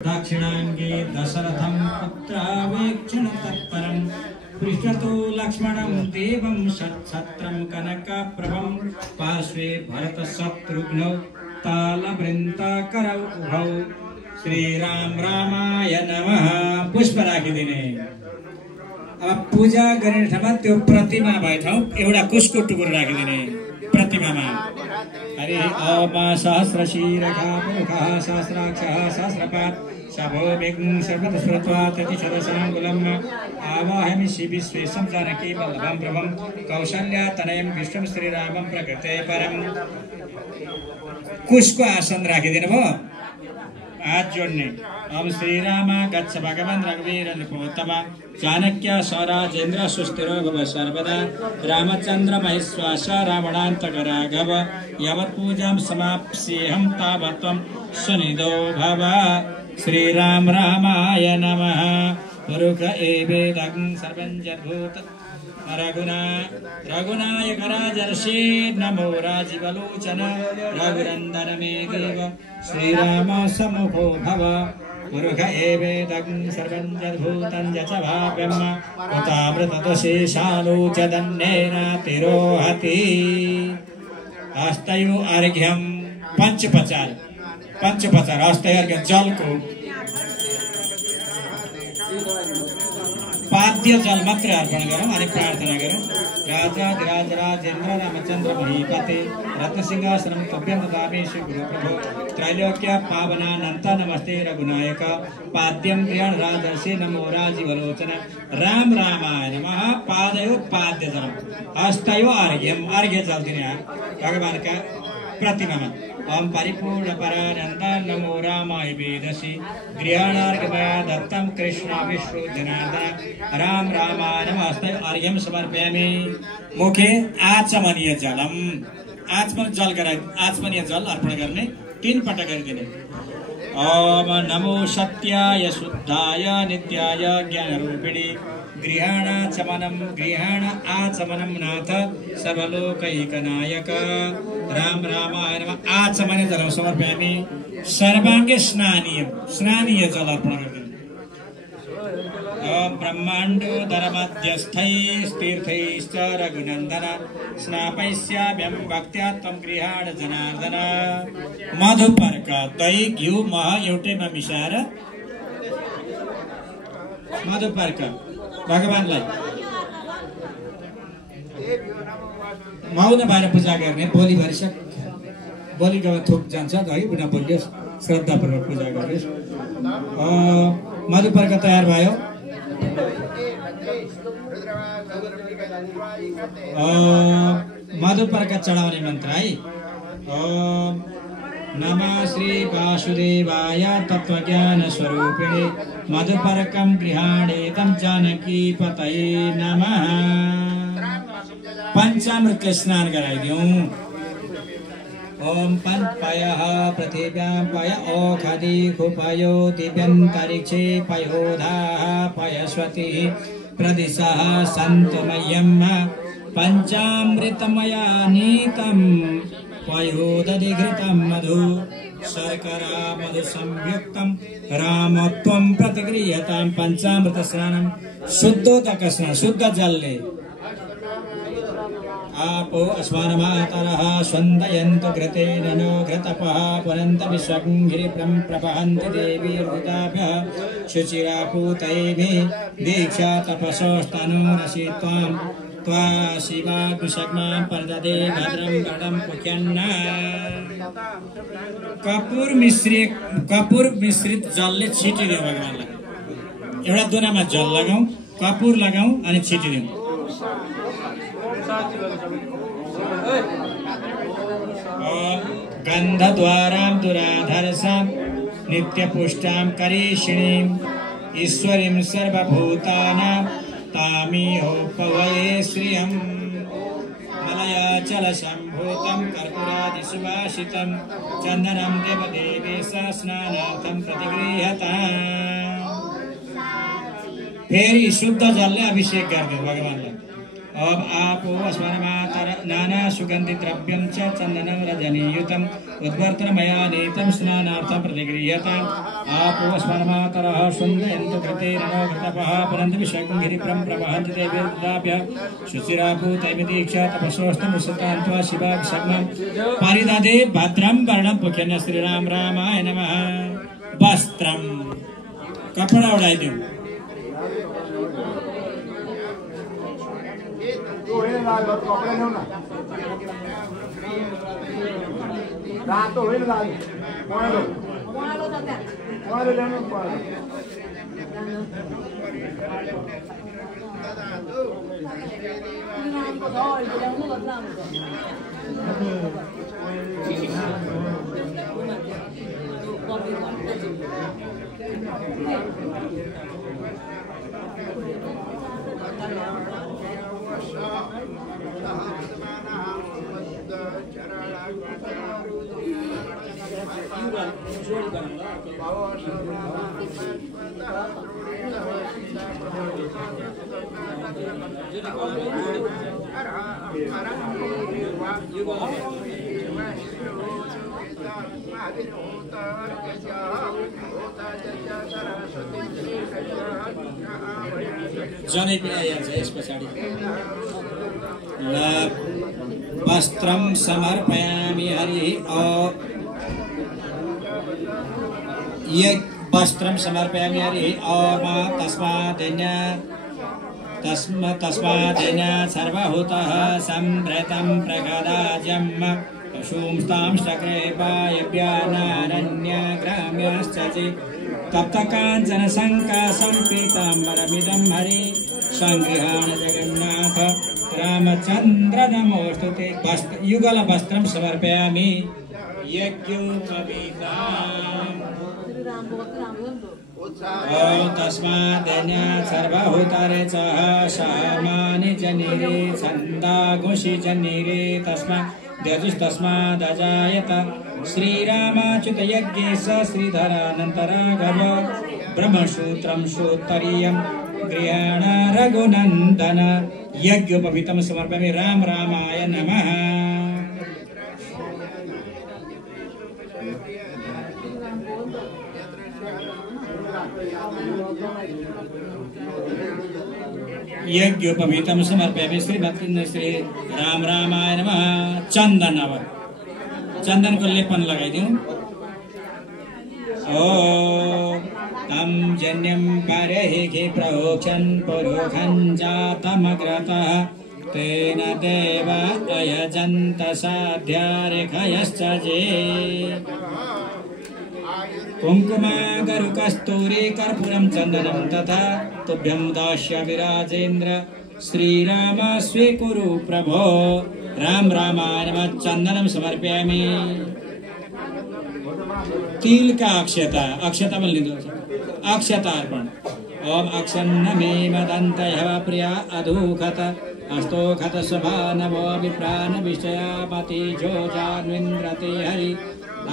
दक्षिणांगे दशरथं पुत्रावेक्षण तत्परं पृष्ठतो लक्ष्मणं देवं शतछत्रं कनकप्रभं पार्श्वे भरतशत्रुघ्नौ तालवृन्दाकरौ उभौ श्रीराम रामाय नमः। पुष्प राखिदिने। अब पूजा गर्ने ठाउँमा त्यो प्रतिमा भए ठाउँ एउटा कुशको टुक्रो राखिदिने प्रतिमामा। हरि ओम सहस्रशीरखा पुरुखः सहस्राक्षः सहस्रपात् शभो विघ्नं सर्वतस्वरत्वा ततिशतशराङ्गुलम् आवाहयामि विश्वेशं जानकी वल्लभं प्रभं कौशल्यातनयं विष्णुं श्रीरामं प्रकृते परं। कुशको आसन राखिदिनु भयो। हात जोड्ने। ओम श्रीराम गच्छ भगवान् रघुवीर नृपोत्तम चाणक्य स्वराजेन्द्र सुस्थिरो भव सर्वदा रामचन्द्र महेश्वास रावणान्तक राघव यावत् पूजां समाप्स्येऽहं तावत् त्वं सुनिधो भव। श्रीराम रामाय नमः। पुरुष एवेदं सर्वं जगभूत रघुनायक राजर्षे नमो राजीवलोचन रघुनन्दन मे देव श्रीराम समुखो भव। पुरुष एवेदं सर्वं जगभूतं यच भाव्यं उतामृतशेषालोचदन्नेन तिरोहति। हस्तयो अर्घ्यं पंचपचार हस्तयो अर्घ्य जलको पाद्य जल मात्र अर्पण गरौँ अनि प्रार्थना गरौँ। राजाधिराज राजेन्द्र रामचन्द्र महीपते रत्नसिंहासनं तभ्यं ददामि श्री गुरु प्रभो त्रैलोक्य पावनानन्त नमस्ते रघुनायक पाद्यं गृहण राजर्षि नमो राजीवलोचन राम रामाय नमः। पादयो पाद्य जलम हस्तयो अर्घ्यम अर्घ्य जल दिने भगवानका प्रतिमामा। ओम परिपूर्ण परानंद नमो रामाय वेदसी गृहाणार्घ्यमया दत्तं कृष्ण विष्णु जनार्दन राम रामाय नमः। हस्तयो अर्घ्यम समर्पयामि। मुखे आचमनीय जलम आचमनीय जल अर्पण गर्ने 3 पटक गरिदिने। ओम नमो सत्याय शुद्धाय नित्याय ज्ञानरूपिणी गृहाणाचमनं गृहाण आचमनं नाथ सर्वलोकैकनायक राम रामाय नमः। आचमनीय जल समर्पयामि। सर्वांगे स्नानीय जल अर्पण गरिदिनु। ब्रह्माण्डोदर मध्यस्थैस्तीर्थैश्च रघुनन्दन स्नापयिष्याम्यहं भक्त्या त्वं गृहाण जनार्दन। मधुपर्क दही घिउ मह एउटैमा मिसाएर मधुपर्क भगवानलाई मौन भएर पूजा गर्ने। बोलीको थोक जान्छ दही बिना बोलियोस् श्रद्धापूर्वक पूजा गरियोस्। मधुपर्क तयार भयो। मधुपर्क चढाउने मन्त्र है। ओम नमः श्री वासुदेवाय तत्त्वज्ञान स्वरूपिणे मधुपर्कं गृहाणेतं जानकी पतये नमः। पंचामृत स्नान गराइदिउँ। ओम पंचपयः पृथिव्यां पय ओखधि खुपयो दिव्यन्तरिक्षे पयोधाः पयस्वती प्रदिशः सन्तु मह्यं पंचामृतमया नीतं पयोदधिघृतं मधु शर्करा मधु संयुक्तं रामत्वं प्रतिगृह्यतां। पंचामृत स्नानं शुद्धोदक स्नान शुद्ध जलले। आपो अस्मानमातरः स्वन्दयन्तु घृतेन नो घृतपः पुनन्त विश्वं गिरिप्रं प्रपहन्ति देवी ऋताभ्यः शुचिरापूतैः दीक्षा तपसोस्तनूरसि त्वां त्वा शिवा कुशग्मां परददे भद्रं वरदं पुख्यन्न। कपूर मिश्रित जलले छिटिदिउँ भगवानलाई। एउटा दुनामा जल लगाऊ कपूर लगाऊ अनि छिटिदिउँ। गन्धद्वारां दुराधरसां नित्यपुष्टां करीषिणीं ईश्वरीं सर्वभूतानां तामिहोपवये श्रियं मलयाचलसम्भूतं कर्पूरादिसुवासितं चन्दनं देवदेवेशा स्नानार्थं प्रतिगृह्यताम्। फेरि शुद्ध जलले अभिषेक गरिदिनु भगवानलाई। अब आपो स्मरमातर नाना सुगंधि द्रव्यं च चंदनं रजनीयुतम् उद्वर्तन मया नीतं स्नानार्थं प्रतिगृह्यताम् आपो स्मरमातरः सुन्दयन्तु कृते नमो कृतपः पुनन्त विषयं गिरिप्रं प्रवहन्ति देवीर्दाभ्यः शुचिरापो तैमिदीक्षा तपस्वस्तमुसतान्त्वा शिवाभिषग्नं पारिदादे भद्रं वर्णं पुख्यन् श्रीराम रामाय नमः। वस्त्रं कपड़ा उड़ाइदिउँ रातो होइन दाजु पहेँलो पहेँलो ल्याउनु पहेँलो जनै पनि आइहाल्छ यस पछाडि। वस्त्रं समर्पयामि हरिः वस्त्रं समर्पयामि हरिः तस्मादेन सर्वभूतः संभृतं प्रगदाजं पशूंस्तांश्चक्रेपायव्यानारण्यग्राम्यश्च तप्तकाञ्चन शङ्कासं पीताम्बरमिदं हरि संगृहाण जगन्नाथ रामचन्द्र नमोऽस्तु ते। युगल वस्त्रं समर्पयामि यज्ञोपवीताम् तस्मादेन सर्वभूतानि च सामानि जनिरे छन्दागुषि जनिरे तस्मादजायत श्रीरामाच्युत यज्ञेश श्रीधरानन्तराघव ब्रह्मसूत्रं श्रोत्तरीयं गृहाण रघुनन्दन। यज्ञोपवीतं समर्पयामि राम रामाय नमः। यज्ञोपवीतं समर्पयामि श्री राम रामाय नमः। चन्दन अब चन्दनको लेपन लगाइदिउँ। तं जन्यं परहिखि प्रोक्षन् पुरुखं जातमग्रतः तेन देव अयजन्त साध्यारेखयश्च जे कुङ्कुमागरुकस्तूरी कर्पूरं चन्दनं तथा तुभ्यं दास्य विराजेन्द्र श्रीराम स्वीकुरु प्रभो। राम रामाय नमः। चन्दनं समर्पयामि। तिल का अक्षता बोल्ने अक्षता अर्पण। ओम अक्षन्न मे मदन्तयः प्रिया अधुखत अस्तोखत सभा नवो विप्राण विषयापति जो जान्विन्द्रते हरि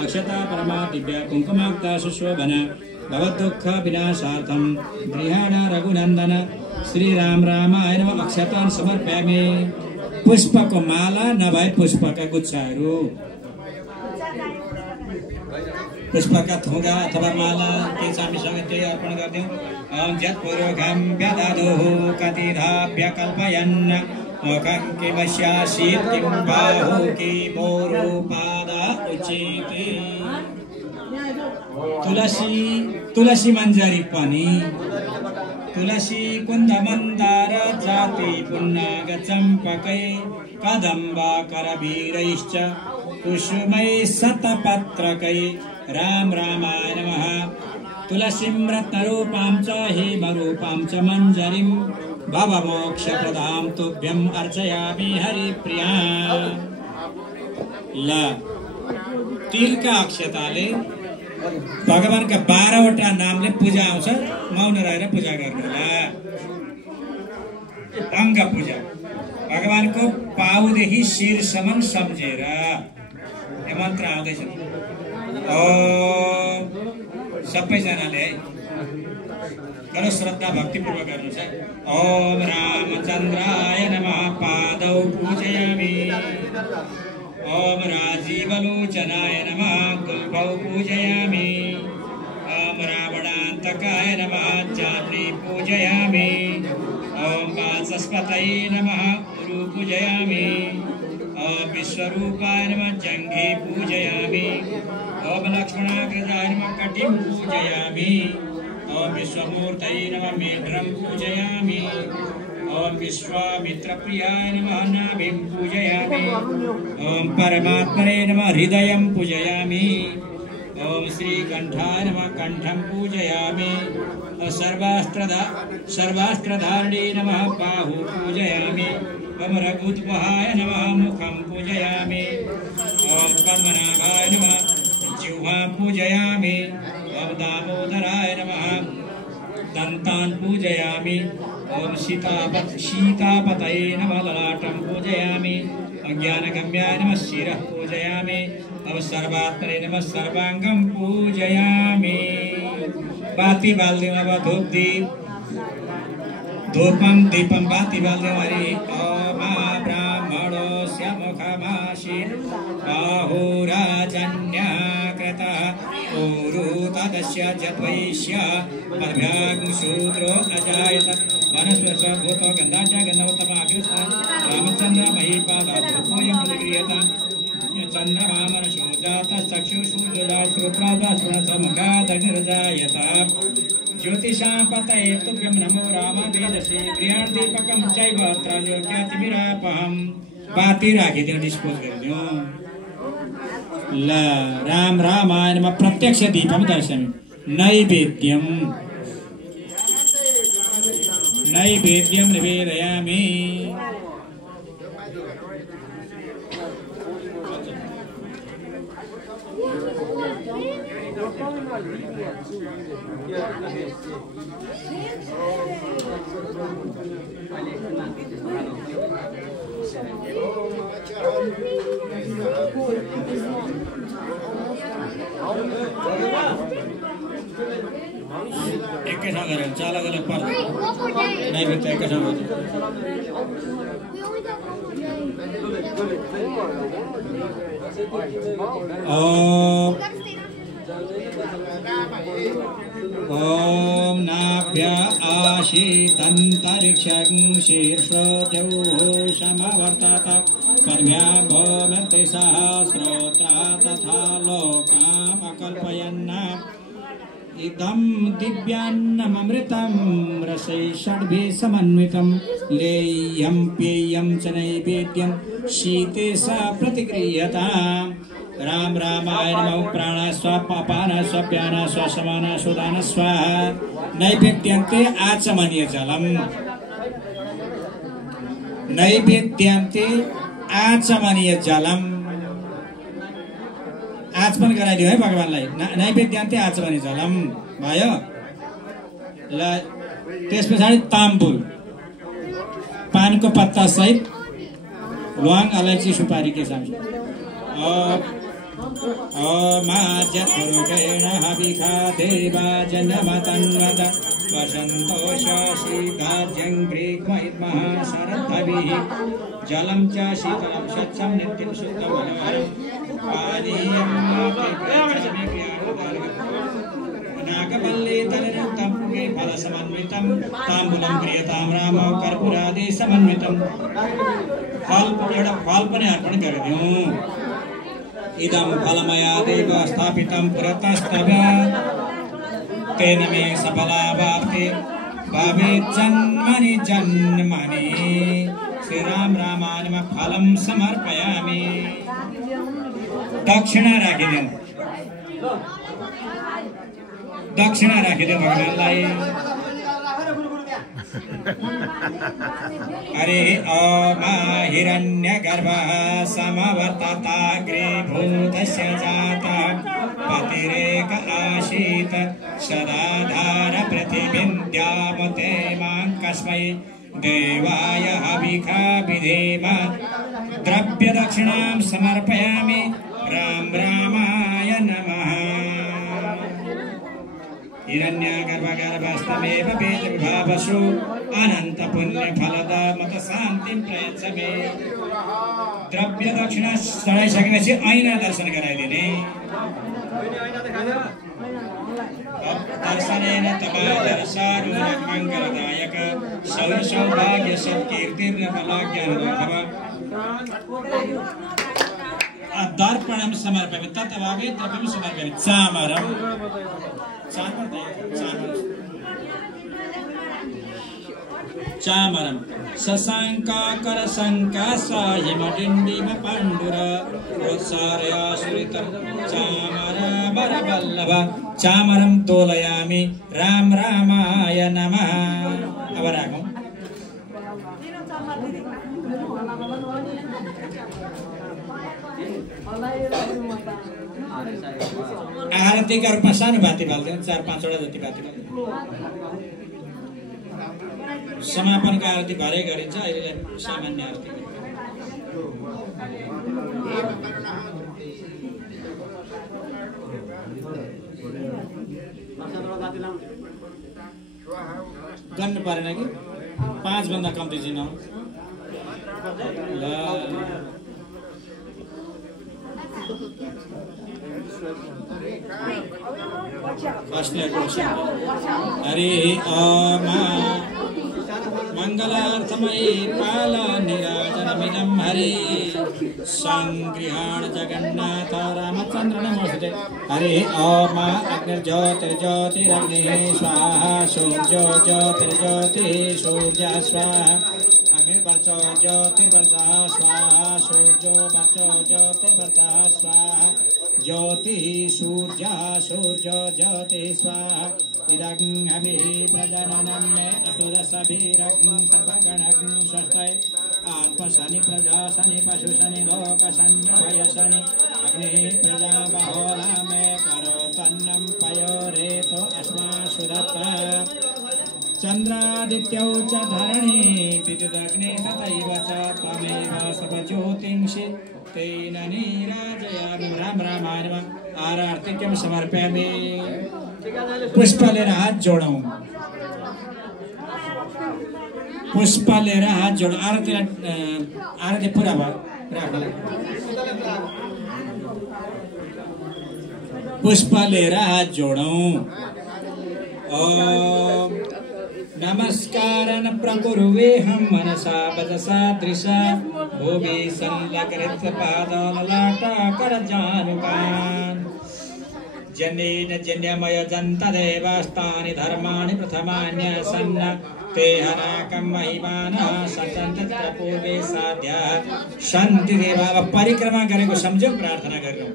अक्षता परमा दिव्य कुङ्कुमाक्ता सुशोभन भवदुःख विनाशार्थं गृहाण रघुनन्दन श्रीराम रामाय नमः। अक्षतान् समर्पयामि। पुष्पको माला नभए पुष्पका गुच्छाहरू पुष्पका थुङ्गा अथवा माला के छ हामीसँग त्यही अर्पण गरिदिउँ। यत्पुरोघं व्यदधुः कतिधाभ्य कल्पयन् मुखं किमस्यासीत् किं बाहु किमोरुपादा उच्यते। तुलसी मञ्जरी पनि तुलसी कुन्द मन्दार जाति पुन्नाग चम्पकै कदम्बा करवीरैश्च कुसुमै शतपत्रकै राम रामाय नमः। तुलसीं रत्नरूपां च हेमरूपां च मञ्जरीं भवमोक्षप्रदां तुभ्यम् अर्चयामि हरिप्रिया। ल तिलका अक्षताले भगवानका 12वटा नामले पूजा आउँछ। मौन रहेर पूजा गर्नुहोला। अङ्ग पूजा भगवानको पाउदेखि शिरसम्म सम्झेर यो मन्त्र आउँदैछ। ओम सबैजनाले है करो श्रद्धा भक्तिपूर्वक गर्नुहोस् है। ओम रामचन्द्राय नमः पादौ पूजयामि। ओम राजीवलोचनाय नमः गुल्फौ पूजयामि। ओम रावणान्तकाय नमः जाह्नवी पूजयामि। ओम वाचस्पतये नमः उरु पूजयामि। ओम विश्वरूपाय नमः जङ्घे पूजयामि। ओम लक्ष्मणाग्रजाय नमः कटिं पूजयामि। ओम विश्वमूर्तये नमः मेढ्रं पूजयामि। ओम विश्वामित्रप्रियाय नमः नाभिं पूजयामि। ओम परमात्मने नमः हृदयं पूजयामि। ओम श्रीकण्ठाय नमः कण्ठं पूजयामि। सर्वास्त्रधारिणे नमः बाहु पूजयामि। ओम रघुत्वहाय नमः मुखं पूजयामि। ओम पद्मनाभाय नमः जिह्वां पूजयामि। ओम दामोदराय नमः दन्तान् पूजयामि। ओम सीतापतये नमः ललाटं पूजयामि। अज्ञानगम्याय नमः शिरः पूजयामि। अब सर्वात्मने नमः सर्वांगं पूजयामि। बाती बाल्दिम अब धूपं दीपं बाती बाल्दिम हरि ओम ब्राह्मणोऽस्य मुखमाशी बाहुराजन्याकृतः ऊरु तदस्य जद्वैश्य पद्भ्याग्निशूद्रो अजायत वनस्वभूतो गन्धाच गन्धवतमाग्रस्थ रामचन्द्र महीपालाधूपोऽयं प्रतिगृह्यता चन्द्रमामनशो जातश्चक्षुषूर्जा श्रोत्रादास्मृतमुखादग्निरजायत ज्योतिषां पतये तुभ्यं नमो रामवेदसे प्रियादीपकं चैव त्रयोग्यतिमिरापहं बाती राखिदिनु डिस्पोज गरिदिनु ल राम रामाय नमः प्रत्यक्ष दीपं दर्शयामि नैवेद्यं निवेदयामि एकै ठाउँ गरेर चाल अलग पर्छ नैवेद्य एकै ठाउँ गर्छ ओम नाभ्य आशीदन्तरिक्षं शीर्षोद्यौः समवर्तत पद्भ्याभोमर्ति सहस्रोत्रा तथा लोकामकल्पयन् इदं दिव्यान्नममृतं रसै षड्भिः समन्वितं लेह्यं पेयं च नैवेद्यं शीते स प्रतिगृह्यताम् राम रामाय नमः प्राणस्व पापानस्व प्यानस्व समानस्व दानस्व नैवेद्यन्ते आचमनीय जलम नैवेद्यन्ते आचमनीय जलम आचमन गराइदियो है भगवानलाई नैवेद्यन्ते आचमनीय जलम भयो ल त्यसपछि ताम्बुल पानको पत्ता सहित ल्वाङ अलैँची सुपारी के साथ ओमाज्यपुरुषेण हविखा देवा जन्मतन्वत वसन्तोषशीताज्यं ग्रीग्महिद्मः शरद्धभिः जलं च शीतलं स्वच्छं नित्यं शुद्धं मनोहरं पानीयं नागपल्ली तलनिरुक्तं पुगे फलसमन्वितं ताम्बूलं क्रियतां राम कर्पूरादि समन्वितं फल पनि अर्पण गरिदिउँ इदं फलमया देव स्थापितं पुरतस्तव तेन मे सफला वाप्ति भवेत् जन्मनि जन्मनि श्री राम रामाय नमः फलं समर्पयामि दक्षिणा राखिदिउँ भगवानलाई हरे ओम हिरण्यगर्भः समवर्तताग्रे भूतस्य जातः पतिरेक आसीत् सदाधार प्रतिविन्द्यामते मां कस्मै देवाय हविखा विधेम द्रव्यदक्षिणां समर्पयामि राम रामाय नमः हिरण्यगर्भगर्भस्तमेव वेदविभावसु अनन्त पुण्यफलदा मत शान्तिं प्रयच्छ मे। द्रव्य दक्षिणा चढाइसकेपछि ऐना दर्शन गराइदिने। दर्शनेन तमादर्शारूढं मङ्गलदायक सौर्य सौभाग्य सत्कीर्तिर्बलाज्ञानदायक दर्पणं समर्पयामि तत्भावे द्रव्यं समर्पयामि। चामरं शशाङ्काकर शङ्कासा हिमडिण्डिम पाण्डुर प्रोत्सारयासुरितं चामरवरवल्लभ चामरं तोलयामि राम रामाय नमः। अब राखौँ। आरतीका रूपमा सानो बाती बाल्दैन 4-5 जति बाती बाल्दैन। समापनको आरती भरे गरिन्छ। अहिले सामान्य आरती गर्नु परेन कि 5 भन्दा कम्ती जिन ल हरि ओम मंगलार्थमयी पाल निराजनमिदं हरि संगृहाण जगन्नाथ रामचंद्र नमोस्तुते। हरि ओम अग्निर्ज्योतिर्ज्योतिरग्निः स्वाहा सूर्यो ज्योतिर्ज्योतिः सूर्यः स्वाहा अग्निर्वर्चो ज्योतिर्वर्चः स्वाहा सूर्यो वर्चो ज्योतिर्वर्चः स्वाहा ज्योतिः सूर्यः सूर्यो ज्योतिः स्वाहा इदग्निभिः प्रजननं मे असुरसभिरग्निं सर्वगणं स्वस्ति आत्मशनि प्रजा शनि पशु शनि लोक शनि भय शनि अग्निः प्रजा बहुला मे करोतन्नं पयोरेतो अस्मासुदत्ता चन्द्रादित्यौ च धरणी विद्युदग्ने तथैव च त्वमेव सर्वज्योतिंषि तेन नीराजयामि। राम रामाय नमः। आरतिक्यं समर्पयामि। पुष्प लिएर हात जोडौँ। पुष्प लिएर हात जोडौँ। आरती पुरा भयो। पुष्प लिएर हात जोडौँ। ओम नमस्कारन प्रकुर्वेहं मनसा वचसा दृशा भुवि संलग्नित पादललाटा करजानुकान् जनेन जन्यमय जन्तदेवास्तानि धर्माणि प्रथमान्यसन्न ते हनाकं महिमानः सचन्तत्र पूर्वे साध्या शान्ति देवा। परिक्रमा गरेको सम्झौँ प्रार्थना गर्नु।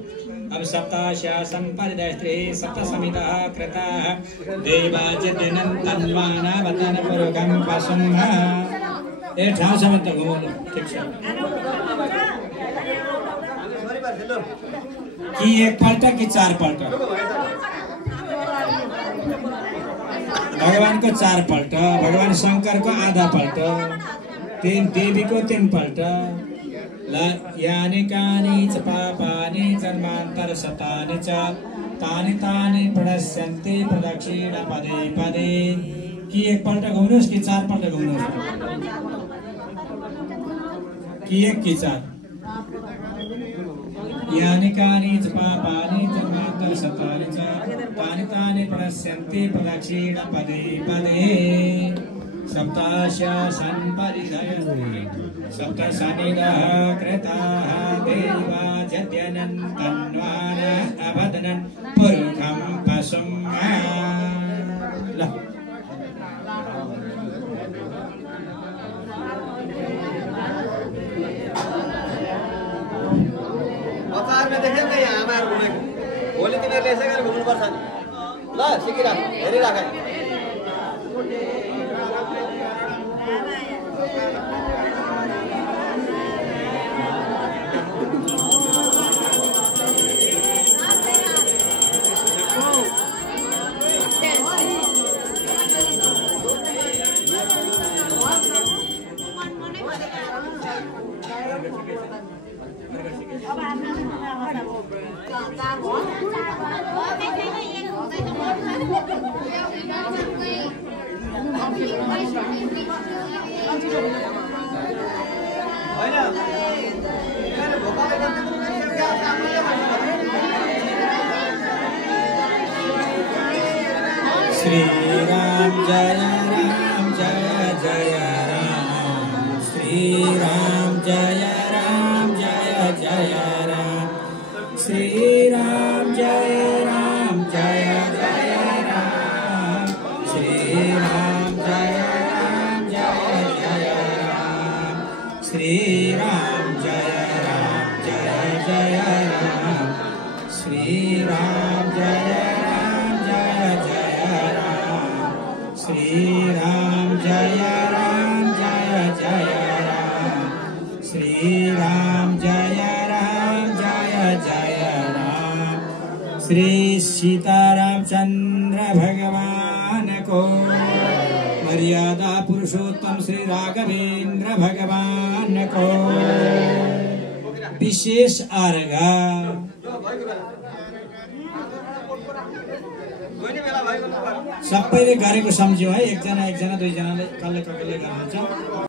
अब सप्ताश्या संपरिदस्त्री सप्त समितः कृताः देवाजिदिनं तन्मानावतन पुरुखं पशुंह। ए ठाउँसम्म त घुमाउनु ठिक छ कि एकपल्ट कि 4 पल्ट? भगवानको 4 पल्ट, भगवान शंकरको आधा पल्ट, देवीको 3 पल्ट। यानि कानि च पापानि जन्मान्तर शतानि च तानि तानि प्रणश्यन्ति प्रदक्षिण पदे पदे। कि एकपल्ट घुम्नुहोस् कि 4 पल्ट घुम्नुहोस्? कि 1 कि 4? यानि कानि च पापानि जन्मान्तर शतानि च तानि तानि प्रणश्यन्ति प्रदक्षिण पदे पदे। सप्ताश्या संपरिधयन्ति सप्त शनिदः कृताः देवा जद्यनन् तन्वान अवदनन् पुरुखं पशुं। अचारमा देख्यो नि यहाँ आमाहरू घुमेको भोलि तिमीहरूले यसै गरेर घुम्नुपर्छ नि ल सिकिराख हेरिराख। राम जय राम जय जय राम श्री राम जय जय राम श्री राम जय जय राम श्री राम जय जय राम श्री राम जय जय राम श्री राम जय जय राम श्री राम जय जय राम श्री राम जय जय राम श्री सीतारामचंद्र भगवान को मर्यादा पुरुषोत्तम श्री राघवेंद्र भगवान को विशेष अर्घ सबैले गरेको सम्झ्यौ है एकजना दुईजनाले कसले गर्नुहुन्छ।